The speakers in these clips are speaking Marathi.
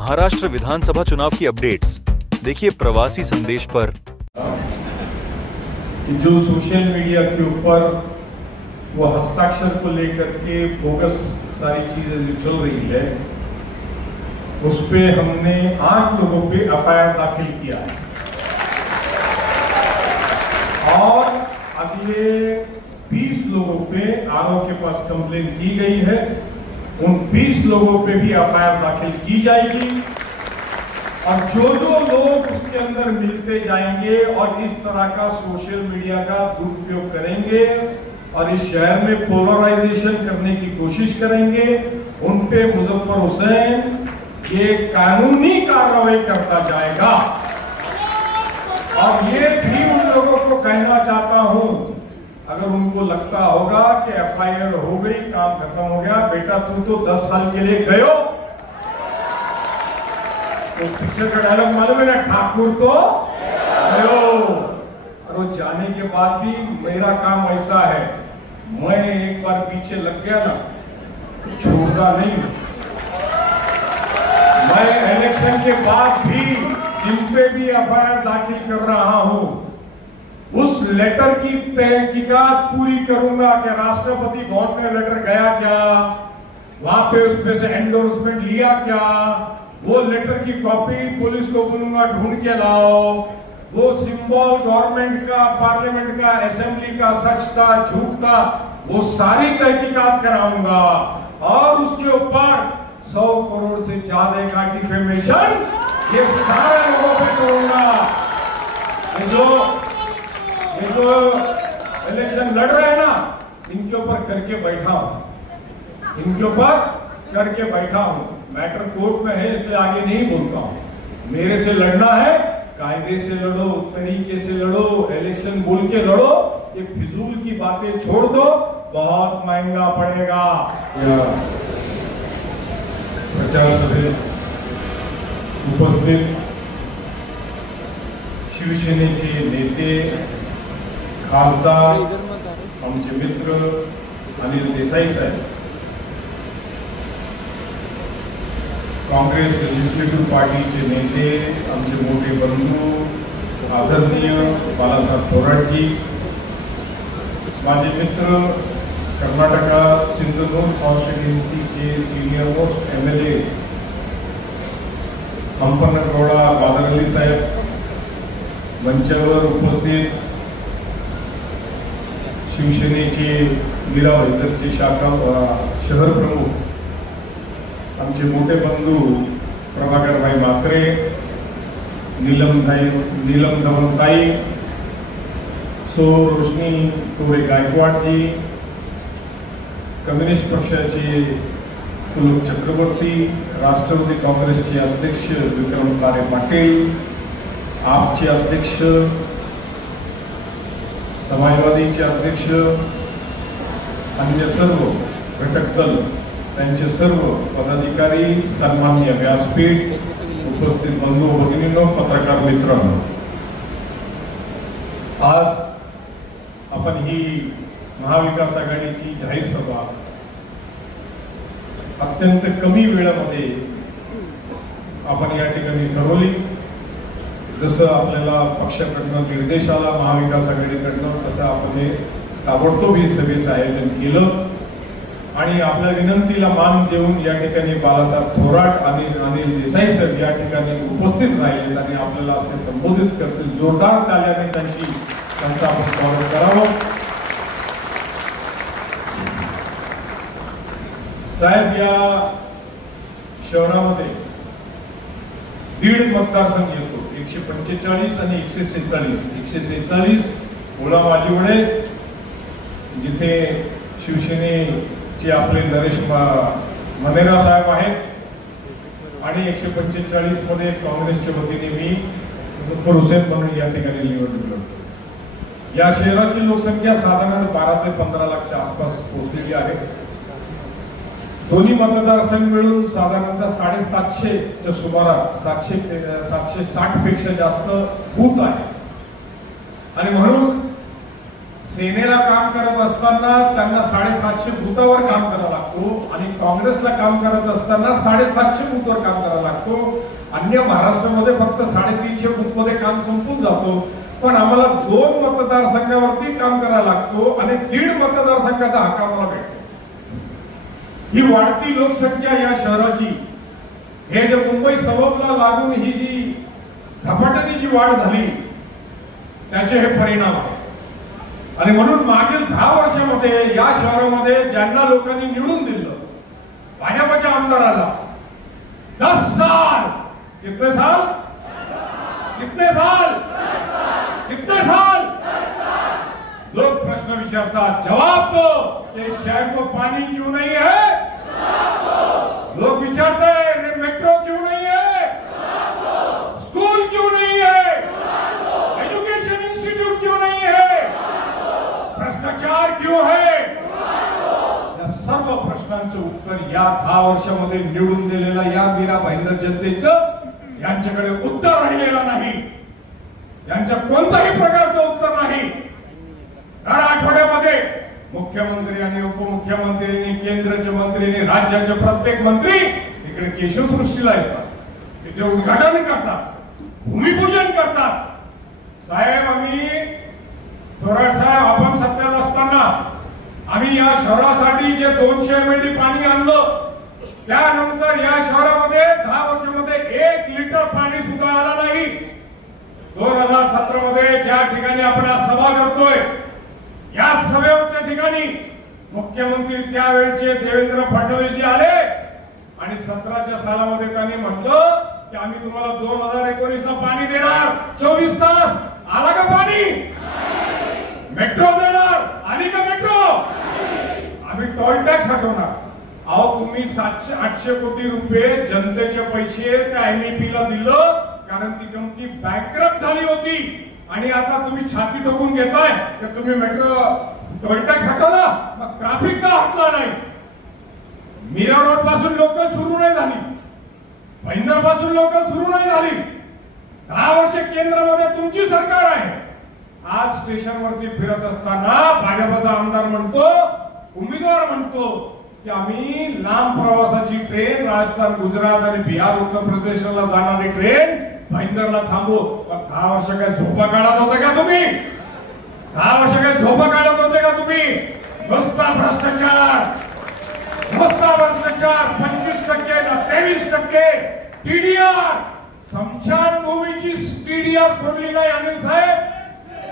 महाराष्ट्र विधानसभा चुनाव की अपडेट्स देखिए प्रवासी संदेश पर। जो सोशल मीडिया के ऊपर वो हस्ताक्षर को लेकर के बोगस सारी चीजें जो चल रही है, उस पे हमने 8 लोगों पे एफआईआर दाखिल किया है और अगले 20 लोगों पे आरओ के पास कंप्लेन की गई है। उन 20 लोगों पे भी एफआईआर दाखिल की जाएगी और जो लोग उसके अंदर मिलते जाएंगे और इस तरह का सोशल मीडिया का दुरुपयोग करेंगे और इस शहर में पोलराइजेशन करने की कोशिश करेंगे, उन पे मुजफ्फर हुसैन ये कानूनी कार्रवाई करता जाएगा। और ये भी उन लोगों को कहना चाहता हूं, अगर उनको लगता होगा कि एफआईआर हो गई, काम खत्म हो गया, बेटा तू तो 10 साल के लिए गयो, तो पिक्चर का डायलॉग मालूम है ना, ठाकुर तो गयो। और वो जाने के बाद भी मेरा काम ऐसा है, मैं एक बार पीछे लग गया ना तो छोड़ता नहीं। मैं इलेक्शन के बाद भी जिन पे भी एफआईआर दाखिल कर रहा हूं, उस लेटर की तहकीकात पूरी करूंगा कि राष्ट्रपति भवन में लेटर गया क्या, वहां पे उसमें से एंडोर्समेंट लिया क्या, वो लेटर की कॉपी पुलिस को बोलूंगा ढूंढ के लाओ, वो सिंबल गवर्नमेंट का, पार्लियामेंट का, असेंबली का, सच का, झूठ का, वो सारी तहकीकात कराऊंगा और उसके ऊपर 100 करोड़ से ज्यादा का डिफेमेशन ये सारे लोगों पे करूंगा। ये जो इलेक्शन लड़ रहे हैं ना, इनके ऊपर करके बैठा हूं, इनके ऊपर करके बैठा हूं। मैटर कोर्ट में है, इसलिए आगे नहीं बोलता हूं। मेरे से लड़ना है, कायदे से लड़ो, तरीके से लड़ो, इलेक्शन बोल के लड़ो, ये फिजूल की बातें छोड़ दो, बहुत महंगा पड़ेगा। प्रचार सभेत उपस्थित शिवसेनेचे नेते, खासदार, आमचे मित्र अनिल देसाई साहेब, काँग्रेस लेजिस्लेटिव्ह पार्टीचे नेते, आमचे मोठे बंधू आदरणीय बाळासाहेब थोरातजी, माझे मित्र कर्नाटका सिंधुदुर्ग कॉन्स्टिट्युएन्सीचे senior most MLA Hampanagouda Badarli Saheb, मंचावर उपस्थित शिवसेनेचे मीरा भाईदरचे शाखा शहर प्रमुख, आमचे मोठे बंधू प्रभाकरभाई म्हात्रे, नीलम धवनताई, सो रोशनी कोरे गायकवाड जी, कम्युनिस्ट पक्षाचे पुलक चक्रवर्ती, राष्ट्रवादी काँग्रेसचे अध्यक्ष विक्रम तारे पाटील, आपचे अध्यक्ष, समाजवादीचे अध्यक्ष, अन्य सर्व घटक दल, त्यांचे सर्व पदाधिकारी, सन्माननीय व्यासपीठ, उपस्थित बंधू भगिनींनो, पत्रकार मित्रांनो, आज आपण ही महाविकास आघाडीची जाहीर सभा अत्यंत कमी वेळामध्ये आपण या ठिकाणी ठरवली। जसं आपल्याला पक्षाकडनं निर्देश आला महाविकास आघाडीकडनं, तसं आपण हे ताबडतोब ही सभेचं आयोजन केलं आणि आपल्या विनंतीला मान देऊन या ठिकाणी बाळासाहेब थोरात आणि अनिल देसाई साहेब या ठिकाणी उपस्थित राहिले आणि आपल्याला ते संबोधित करतील। जोरदार ताल्याने त्यांचं आपण स्वागत करावं। साहेब, या शहरामध्ये 1.5 मतदारसंघ येतो, 145 आणि 146। 146 ओला माजिवडे, जिथे शिवसेनेचे आपले नरेश मनेरा साहेब आहेत आणि 145 मध्ये काँग्रेसच्या वतीने मी मुजफ्फर हुसैन म्हणून या ठिकाणी निवडणूक लढतो। या शहराची लोकसंख्या साधारण 12 ते 15 लाखच्या आसपास पोहोचलेली आहे। दोन्ही मतदारसंघ मिळून साधारणतः 750च्या सुमारास 760 पेक्षा जास्त बूथ आहे आणि म्हणून सेनेला काम करत असताना त्यांना 750 बूथावर काम करावं लागतो आणि काँग्रेसला काम करत असताना 750 बूथवर काम करावं लागतो. अन्य महाराष्ट्रामध्ये फक्त 350 बूथ मध्ये काम संपून जातो. पण आम्हाला 2 मतदारसंघावरती काम करायला लागतो आणि 1.5 मतदारसंघाचा हक्क आम्हाला भेटतो. ही वाढती लोकसंख्या या शहराची, हे जे मुंबई सबबला लागून ही जी झपाट्याने जी वाढ झाली त्याचे हे परिणाम आहेत. आणि म्हणून मागील 10 वर्षामध्ये या शहरामध्ये ज्यांना लोकांनी निवडून दिलं, भाजपच्या आमदाराला 10 साल, कितने साल, कितने साल, कितने साल, लोग प्रश्न विचारतात, जवाब दो, कि शहर को पानी क्यों नहीं है, लोग विचारते हैं मेट्रो क्यों नहीं है, स्कूल क्यों नहीं है, एजुकेशन इंस्टीट्यूट क्यों नहीं है, भ्रष्टाचार क्यों है. या सर्व प्रश्नांचं उत्तर या 10 वर्षामध्ये निवडून दिलेल्या या मीरा भाईंदर जनतेचं यांच्याकडे उत्तर राहिलेलं नाही. यांच्या कोणत्याही प्रकारचं उत्तर नाही. दर आठवड्यामध्ये मुख्यमंत्री आणि उपमुख्यमंत्र्यांनी, केंद्राचे मंत्र्यांनी, राज्याचे प्रत्येक मंत्री इकडे केशवसृष्टीला येतात, तिथे उद्घाटन करतात, भूमिपूजन करतात. साहेब, आम्ही थोरात साहेब, आपण सत्तेत असताना आम्ही या शहरासाठी जे 200 MLD पाणी आणलं, त्यानंतर या शहरामध्ये 10 वर्षामध्ये 1 लिटर पाणी सुद्धा आला नाही. 2017 मध्ये ज्या ठिकाणी आपण आज सभा करतोय, या सभेच्या ठिकाणी मुख्यमंत्री त्यावेळचे देवेंद्र फडणवीस आले आणि 17च्या सालामध्ये त्यांनी म्हटलं की आम्ही तुम्हाला 2019 ला पाणी देणार, 24 तास. आला का पाणी? मेट्रो देणार, आली का मेट्रो? आम्ही टोल टॅक्स हटवणार. अहो, तुम्ही 700-800 कोटी रुपये जनतेचे पैसे त्या MEP ला दिलं, कारण ती कंपनी बँकरप्ट झाली होती. आणि आता तुम्ही छाती ठोकून घेताय की तुम्ही मेट्रो टोल टॅक्स हटवला, मग ट्रॅफिक का हटला नाही? मीरा रोड पासून लोकल सुरू नाही झाली, भाईंदर पासून लोकल सुरू नाही झाली. 10 वर्ष केंद्रामध्ये तुमची सरकार आहे. आज स्टेशनवरती फिरत असताना भाजपचा आमदार म्हणतो, उमेदवार म्हणतो की आम्ही लांब प्रवासाची ट्रेन, राजस्थान, गुजरात आणि बिहार, उत्तर प्रदेशला जाणारी ट्रेन भाईंदरला थांबू. 10 वर्ष काय झोपा काढत होते का तुम्ही? 10 वर्ष काय झोपा काढत होते का तुम्ही? नुसता भ्रष्टाचार, नुसता भ्रष्टाचार. 25% ना 23% TDR, स्मशानभूमीची TDR सोडली नाही. अनिल साहेब,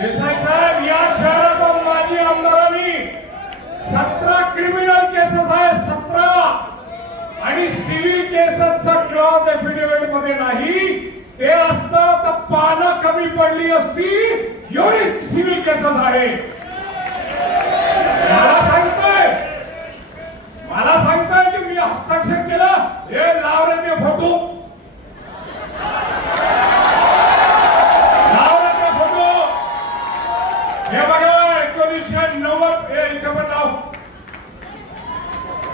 देसाई साहेब, या शहरात माजी आमदारांनी 17 क्रिमिनल केसेस आहे, 17, आणि सिव्हिल केसेसचा क्लॉज एफिडेव्हिट मध्ये नाही. ते असतं तर पानं कमी पडली असती, एवढी सिव्हिल केसेस आहे. मला सांगतोय की मी हस्ताक्षर केला, हे लाव रे ते फोटो, लाव रे ते फोटो. हे बघा, 1990, हे इथे पण लाव.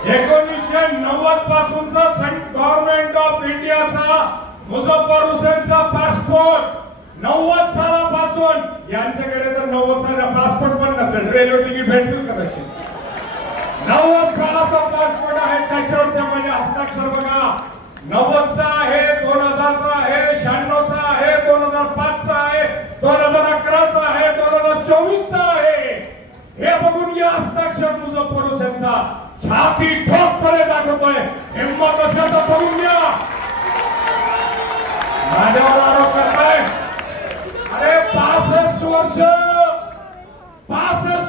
1990 पासूनचा गव्हर्नमेंट ऑफ इंडियाचा मुझफ्फर हुसेनचा पासपोर्ट, 90 सालापासून. यांच्याकडे तर 90 साला पासपोर्ट पण नसेल, रेल्वे तिकीट भेटतील कदाचित. 90 सालाचा पासपोर्ट आहे, त्याच्यावर माझे हस्ताक्षर बघा. 90चा आहे, 2000चा आहे, 96चा आहे, 2005चा आहे, 2011चा आहे, 2024चा आहे. हे बघून या हस्ताक्षर मुझफ्फर हुसेनचा. छाती ठोकपणे दाखवतोय, हिंमत असेल तर बघून घ्या. माझ्यावर आरोप करताय. अरे 65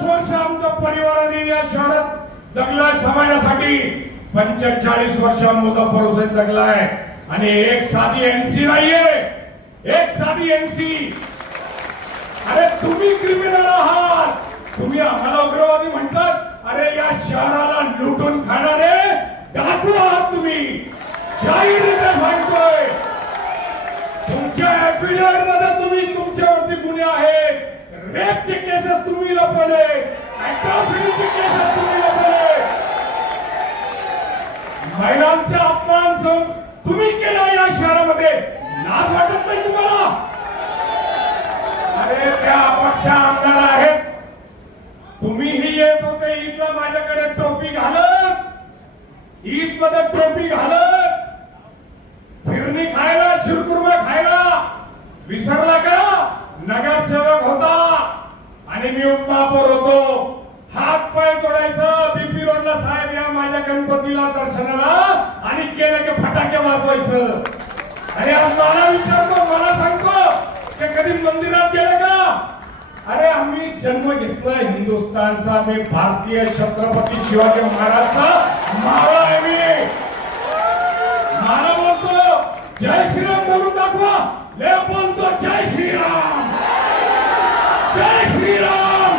वर्ष आमच्या परिवाराने या शहरात जगला समाजासाठी. 45 वर्ष मुझफ्फर हुसेन जगलाय. आणि एक साधी एनसी नाहीये, एक साधी एनसी. अरे तुम्ही क्रिमिनल आहात, तुम्ही आम्हाला उग्रवादी म्हणतात. अरे या शहराला लुटून खाणारे डाकू आहात तुम्ही. जाहीररित्या सांगतोय, तुमच्या एफआयआर मध्ये तुम्ही, तुमच्यावरती गुन्हे आहेत. रेपचे केसेस तुम्ही लपवले, अॅट्रॉसिटीचे केसेस तुम्ही लपवले, महिलांचा अपमान तुम्ही केला या शहरामध्ये. लाज वाटत नाही तुम्हाला? अरे त्या अपक्ष आमदार आहेत, तुम्हीही येत होते ईदला माझ्याकडे टोपी घालत, ईद मध्ये टोपी घालत, फिरणी खायला, शिरकुर्मा खायला विसरला का? नगरसेवक होता आणि मी उपमहापौर होतो. हात पाय तोडायचं, बीपी रोडला साहेब या माझ्या गणपतीला दर्शनाला, आणि केलं की फटाके वाजवायचं. अरे मला विचारतो, मला सांगतो की कधी मंदिरात गेले का? अरे आम्ही जन्म घेतला हिंदुस्थानचा, मी भारतीय छत्रपती शिवाजी महाराजचा मावळा आहे. मी मला बोलतो जय श्रीराम बोलून दाखवा. ले बोलतो जय श्रीराम, जय श्रीराम,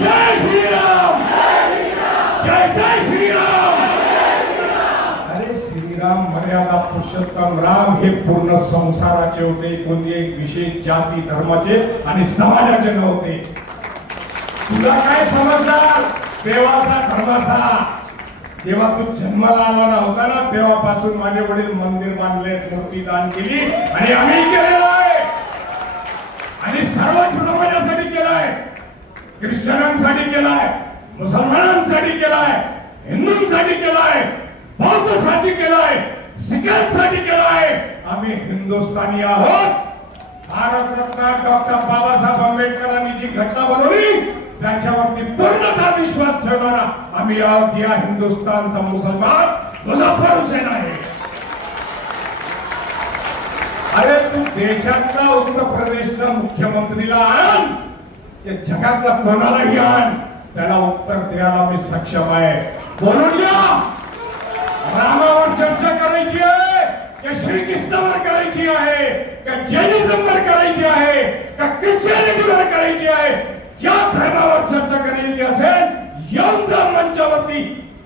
जय श्रीराम, जय जय श्रीराम. अरे श्रीराम मर्यादा पुरुषोत्तम राम हे पूर्ण संसाराचे होते, कोणते एक विशेष जाती धर्माचे आणि समाजाचे नव्हते. तुला काय समजणार देवाचा धर्माचा? जेव्हा तू जन्माला आला नव्हता ना, तेव्हापासून माझे वडील मंदिर बांधले, मूर्ती दान केली आणि आम्ही केलेलं आहे. आणि सर्व धर्मासाठी केलाय, ख्रिश्चनांसाठी केलाय, मुसलमानांसाठी केलाय, हिंदूंसाठी केलाय, बौद्धांसाठी केलाय, सिखांसाठी केलाय. आम्ही हिंदुस्थानी आहोत. भारतरत्न डॉक्टर बाबासाहेब आंबेडकरांनी जी घटना बनवली त्याच्यावरती पूर्णतः विश्वास ठेवणारा आम्ही आहोत. या हिंदुस्थानचा मुसलमान मुझफ्फर हुसेन आहे. अरे तू देशातला उत्तर प्रदेशचा मुख्यमंत्रीला आण, ते जगातला कोणालाही आण, त्याला उत्तर द्यायला मी सक्षम आहे. बोलून या. रामावर चर्चा करायची आहे का श्रीकृष्णावर करायची आहे का जैनिझमवर करायची आहे का ख्रिश्चनिटीवर करायची आहे? ज्या धर्मावर चर्चा करायची असेल येऊन जा मंचावरती,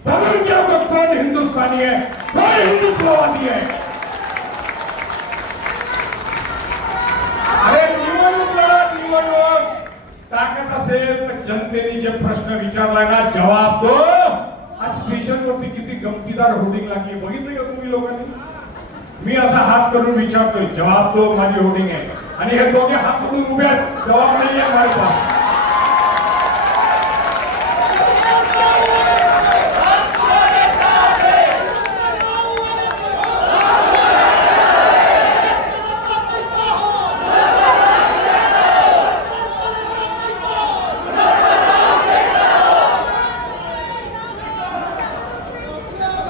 बघून घ्या कोण हिंदुस्थानी आहे, कोण हिंदुत्ववादी आहे. अरे निवडणूक निवडणूक ताकद असेल तर जनतेने जे प्रश्न विचारला ना जवाब दो. आज स्टेशन वरती किती गमतीदार होर्डिंग लागली बघितलं का तुम्ही लोकांनी? मी असा हात करून विचारतोय, जवाब दो, माझी होर्डिंग आहे. आणि हे दोघे हात करून उभे आहेत, जवाब नाही आहे माझ्या पास.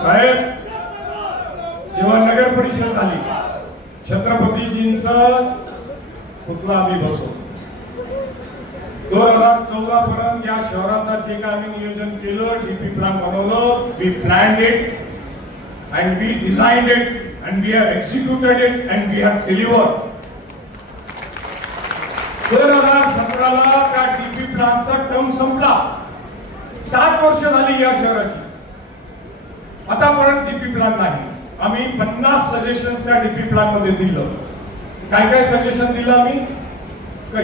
साहेब जेव्हा नगर परिषद झाली, छत्रपतीजींचा पुतळा आम्ही बसवतो. 2014 पर्यंत या शहराचा जे काय आम्ही नियोजन केलं, डीपी प्लॅन बनवलं, we planned it and we designed it and we have executed it and we have delivered. 2017ला त्या डीपी प्लॅनचा टर्म संपला. 7 वर्ष झाली या शहराची. आतापर्यंत डीपी प्लॅन नाही. आम्ही 50 सजेशन्स त्या डीपी प्लॅन मध्ये दिलं. काय काय सजेशन दिलं आम्ही?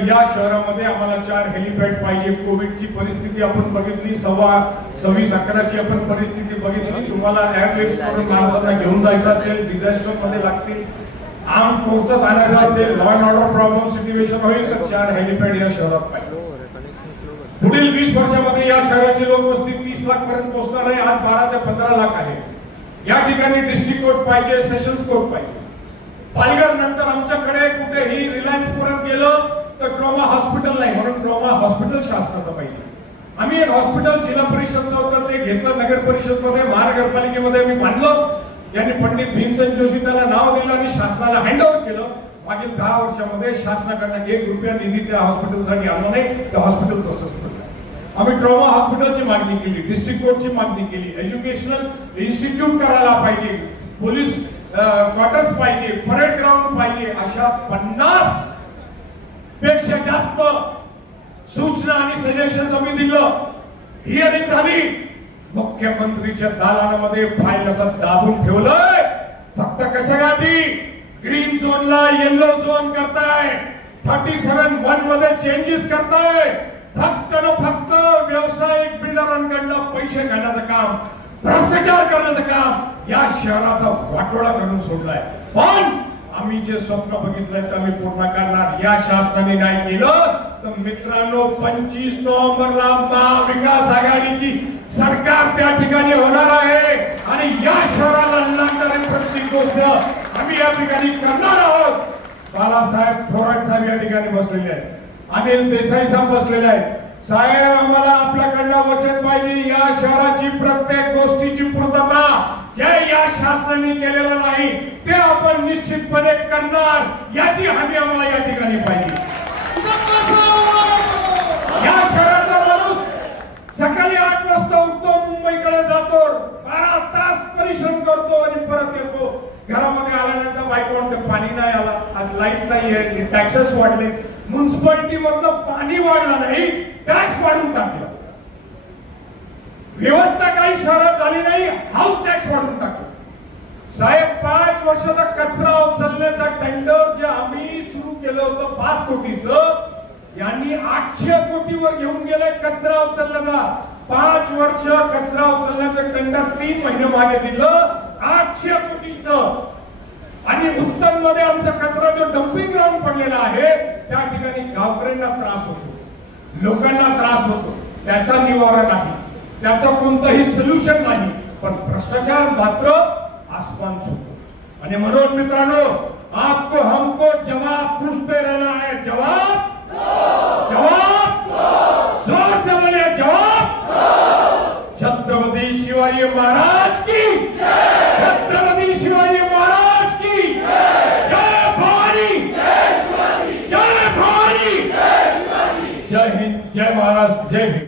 या शहरामध्ये आम्हाला 4 हेलिपॅड पाहिजे. कोविडची परिस्थिती आपण बघितली, 26/11ची आपण परिस्थिती बघितली. तुम्हाला एअरलिफ्ट करून माणसांना घेऊन जायचं असेल, डिझास्टर मध्ये लागतील, आर्म फोर्सेस आणायचा असेल, law and order problem situation होईल तर 4 हेलिपॅड या शहरात पाहिजे. पुढील 20 वर्षामध्ये या शहराची लोकवस्ती 30 लाख पर्यंत पोहोचणार आहे. आज 12 ते 15 लाख आहे. या ठिकाणी डिस्ट्रिक्ट कोर्ट पाहिजे, सेशन्स कोर्ट पाहिजे. पालघर नंतर आमच्याकडे कुठेही रिलायन्स पर्यंत गेलं तर ट्रॉमा हॉस्पिटल नाही, म्हणून ट्रॉमा हॉस्पिटल शासनाचं पाहिजे. आम्ही एक हॉस्पिटल जिल्हा परिषदचं होतं ते घेतलं, नगर परिषदमध्ये महानगरपालिकेमध्ये मी बांधलं. त्यांनी पंडित भीमसेन जोशी त्याला नाव दिलं आणि शासनाला हँडओव्हर केलं. मागील 10 वर्षामध्ये शासनाकडनं 1 रुपया निधी त्या हॉस्पिटलसाठी आला नाही. त्या हॉस्पिटल तसंच पडलं. आम्ही ट्रॉमा हॉस्पिटलची मागणी केली, डिस्ट्रिक्ट कोर्टची मागणी केली, एज्युकेशनल इन्स्टिट्यूट करायला पाहिजे, पोलीस क्वार्टर्स पाहिजे, परेड ग्राउंड पाहिजे. अशा 50 पेक्षा जास्त सूचना आणि सजेशन आम्ही दिलं. हिअरिंग झाली. मुख्यमंत्रीच्या दालनामध्ये फाईल असं दाबून ठेवलंय. फक्त कशासाठी? ग्रीन झोनला येलो झोन करताय, 37(1) मध्ये चेंजेस करताय. फक्त न फक्त व्यावसायिक बिल्डरांकडनं पैसे घेण्याचं काम, भ्रष्टाचार करण्याचं काम या शहराचा वाटोळा करून सोडलाय. पण आम्ही जे स्वप्न बघितलंय ते आम्ही पूर्ण करणार. या शासनाने नाही केलं तर मित्रांनो 25 नोव्हेंबरला महाविकास आघाडीची सरकार त्या ठिकाणी होणार आहे आणि या शहराला लागणारी प्रत्येक गोष्ट आम्ही या ठिकाणी करणार आहोत. बाळासाहेब थोरात साहेब या ठिकाणी बसलेले आहेत, अनिल देसाई साहेब बसलेले आहेत. साहेब, आम्हाला आपल्याकडनं वचन पाहिजे, या शहराची प्रत्येक गोष्टीची पूर्तता जे या शासनाने केलेलं नाही ते आपण निश्चितपणे करणार, याची हमी आम्हाला या ठिकाणी पाहिजे. या शहराचा माणूस सकाळी 8 वाजता उठतो, मुंबईकडे जातो, 12 तास परिश्रम करतो आणि परत येतो. घरामध्ये आल्यानंतर बायको म्हणते पाणी नाही आला, आज लाईट नाही आहे, टॅक्सेस वाढले, म्युन्सिपालिटी मधलं पाणी वाढलं नाही, टॅक्स वाढून टाकलं, व्यवस्था काही शहरात झाली नाही, हाऊस टॅक्स वाढून टाकलं. साहेब, 5 वर्षाचा कचरा उचलण्याचा टेंडर जे आम्ही सुरू केलं होतं 5 कोटीचं, यांनी 800 कोटीवर घेऊन गेले कचरा उचलण्याला. 5 वर्ष कचरा उचलण्याचं टेंडर 3 महिने मागे दिलं 800 कोटीचं. आणि उत्तर मध्ये आमचा कचरा जो डम्पिंग ग्राउंड पडलेला आहे त्या ठिकाणी गावकऱ्यांना त्रास होतो, लोकांना त्रास होतो, त्याचा निवारा नाही, त्याचं कोणतंही सोल्युशन नाही, पण भ्रष्टाचार मात्र आसमान छूतो. आणि म्हणून मित्रांनो, आपको हमको जवाब पूछते रहना है. जवाब जवाब जोर से बोले, जवाब. छत्रपती शिवाजी महाराज की, छत्रपती शिवाजी महाराज की जय भवानी, जय भवानी, जय हिंद, जय महाराष्ट्र, जय हिंद.